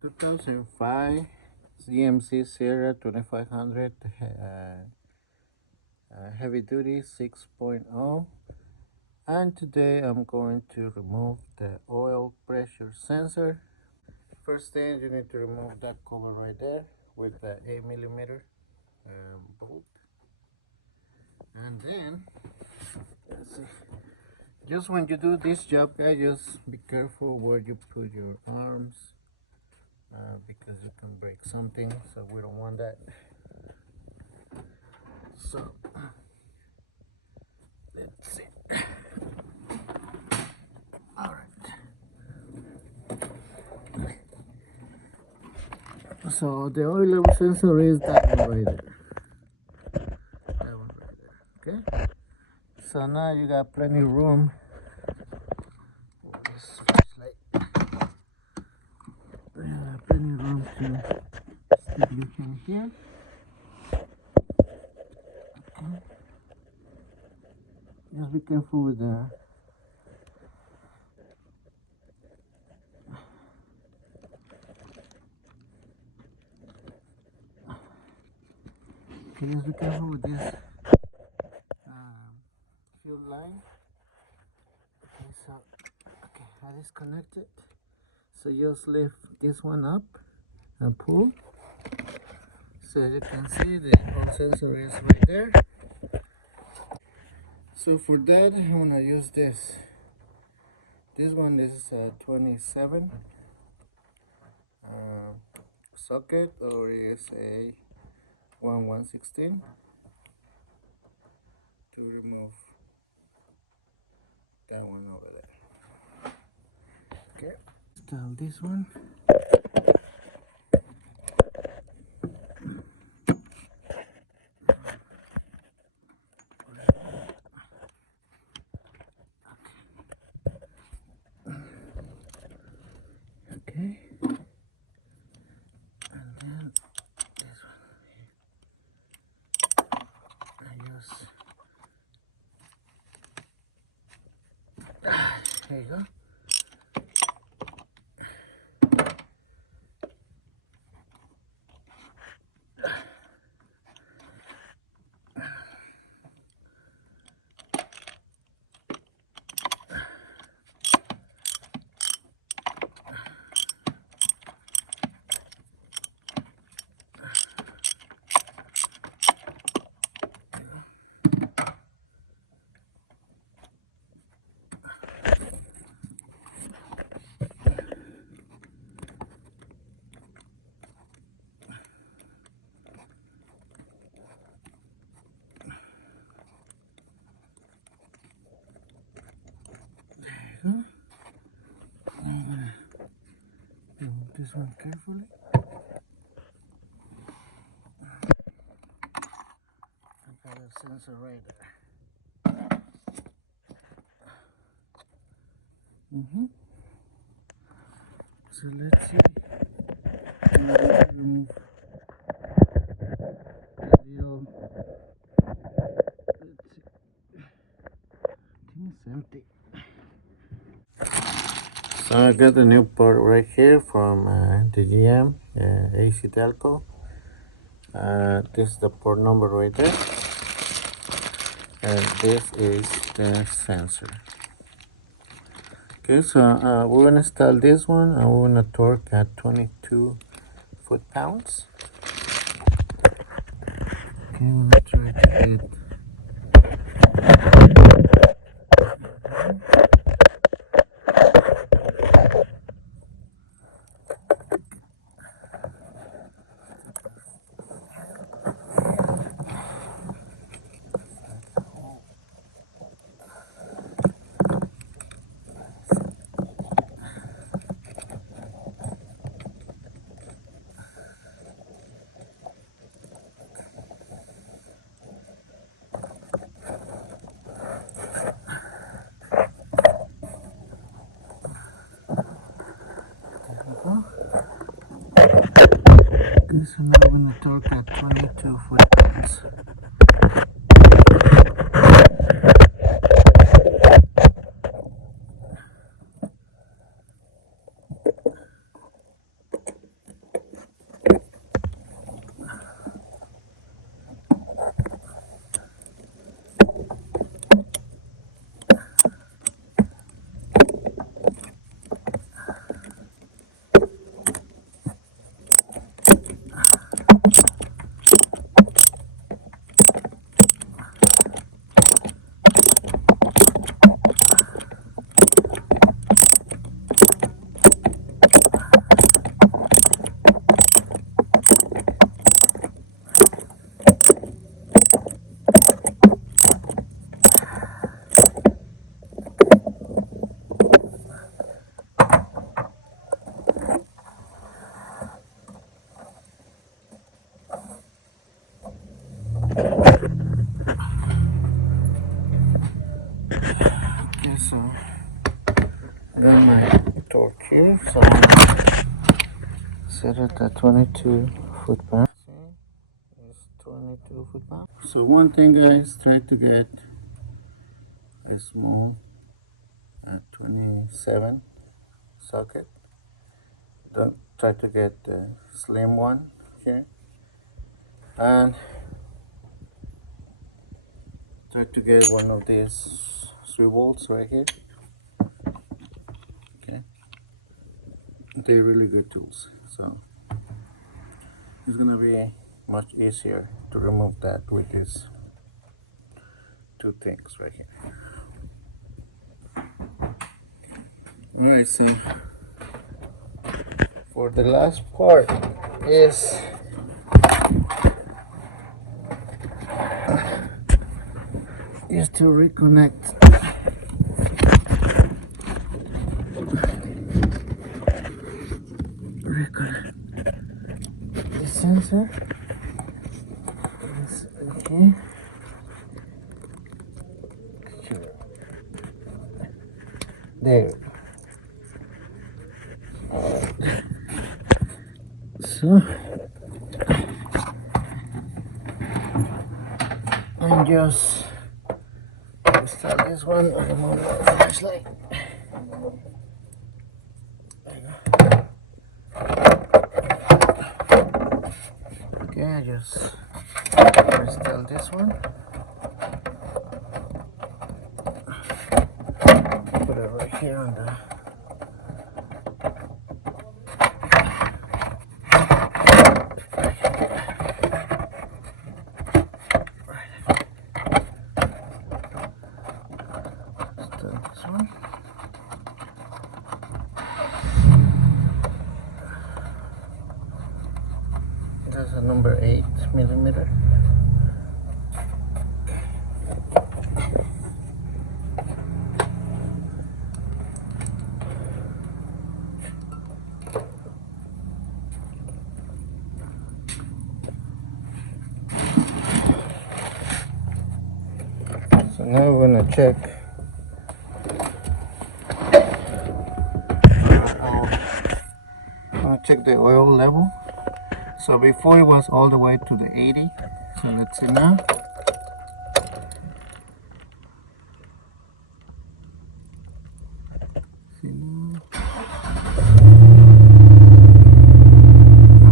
2005 CMC Sierra 2500 heavy duty 6.0, and today I'm going to remove the oil pressure sensor. First thing, you need to remove that cover right there with the 8mm bolt, and then let's see, just when you do this job guys, just be careful where you put your arms, because you can break something, so we don't want that. So let's see. All right. So the oil level sensor is that one right there. That one right there. Okay. So now you got plenty of room for this flashlight. Plenty of room to stick your hand here. Okay. Just be careful with the. Okay, just be careful with this fuel line. Okay, so okay, I disconnect it. So just lift this one up and pull. So as you can see, the oil sensor is right there. So for that, I'm gonna use this. This one is 27 socket, or is a 1/116 to remove that one over there. Okay. Install this one. Okay. And then this one here. I use. There you go. I'm gonna remove this one carefully. I got a sensor right there. So let's see. I'm gonna remove the little. Let's see. I think it's empty. So I got the new port right here from the GM AC Telco. This is the port number right there, and this is the sensor. Okay, so we're gonna install this one, and we're gonna torque at 22 foot-pounds. Okay, we're gonna try to get. Okay, so now we're gonna torque at 22 foot-pounds. here, so I'm gonna set it at 22 foot-pounds. See, it's 22 foot-pounds. So one thing, guys, try to get a small 27 socket. Don't try to get the slim one here, and try to get one of these 3 volts right here. Okay, they're really good tools, so it's gonna be much easier to remove that with these 2 things right here. Alright, so for the last part is to reconnect the sensor. Okay. There. So and just install this one and remove the flashlight. Okay, I just install this one. Put it right here on the this one. There's a number 8mm. So now we're gonna check. I'm gonna check the oil level. So before it was all the way to the 80. So let's see now. See now.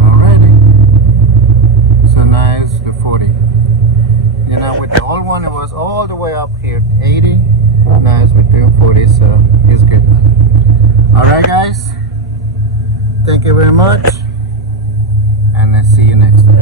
Alrighty. So now it's the 40. You know, with the old one it was all the way up here, 80. Now it's between 40, so it's good. Alright guys. Thank you very much. And I'll see you next time.